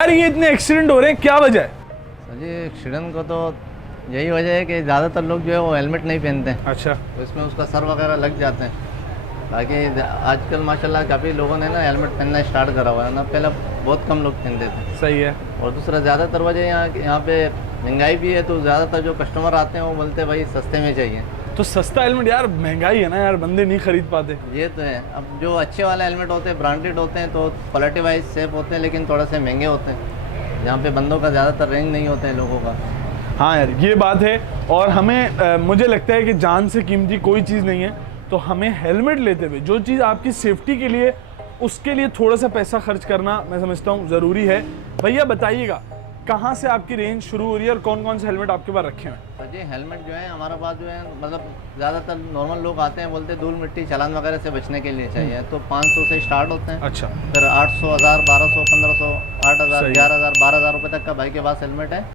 यार ये इतने एक्सीडेंट हो रहे हैं, क्या वजह है? सर जी एक्सीडेंट को तो यही वजह है कि ज़्यादातर लोग जो है वो हेलमेट नहीं पहनते हैं, अच्छा। तो इसमें उसका सर वगैरह लग जाते हैं। बाकी आजकल माशाल्लाह काफ़ी लोगों ने ना हेलमेट पहनना स्टार्ट करा हुआ है ना, पहले बहुत कम लोग पहनते थे। सही है। और दूसरा ज़्यादातर वजह यहाँ पे महंगाई भी है, तो ज़्यादातर जो कस्टमर आते हैं वो बोलते हैं भाई सस्ते में चाहिए। तो सस्ता हेलमेट यार, महंगाई है ना यार, बंदे नहीं खरीद पाते। ये तो है। अब जो अच्छे वाले हेलमेट होते हैं ब्रांडेड होते हैं तो क्वालिटी वाइज सेफ होते हैं, लेकिन थोड़ा से महंगे होते हैं। यहाँ पे बंदों का ज़्यादातर रेंज नहीं होता है लोगों का। हाँ यार ये बात है। और हमें मुझे लगता है कि जान से कीमती कोई चीज़ नहीं है, तो हमें हेलमेट लेते हुए जो चीज़ आपकी सेफ्टी के लिए, उसके लिए थोड़ा सा पैसा खर्च करना मैं समझता हूँ ज़रूरी है। भैया बताइएगा कहाँ से आपकी रेंज शुरू हो रही है और कौन कौन से हेलमेट आपके पास रखे हैं? सर जी हेलमेट जो है हमारा पास जो है मतलब ज़्यादातर नॉर्मल लोग आते हैं, बोलते हैं धूल मिट्टी चालान वगैरह से बचने के लिए चाहिए, तो 500 से स्टार्ट होते हैं। अच्छा। फिर 800, 1000, 1200, 1500, 8000, सही है। 11000, 12000 रुपये तक का भाई के पास हेलमेट है।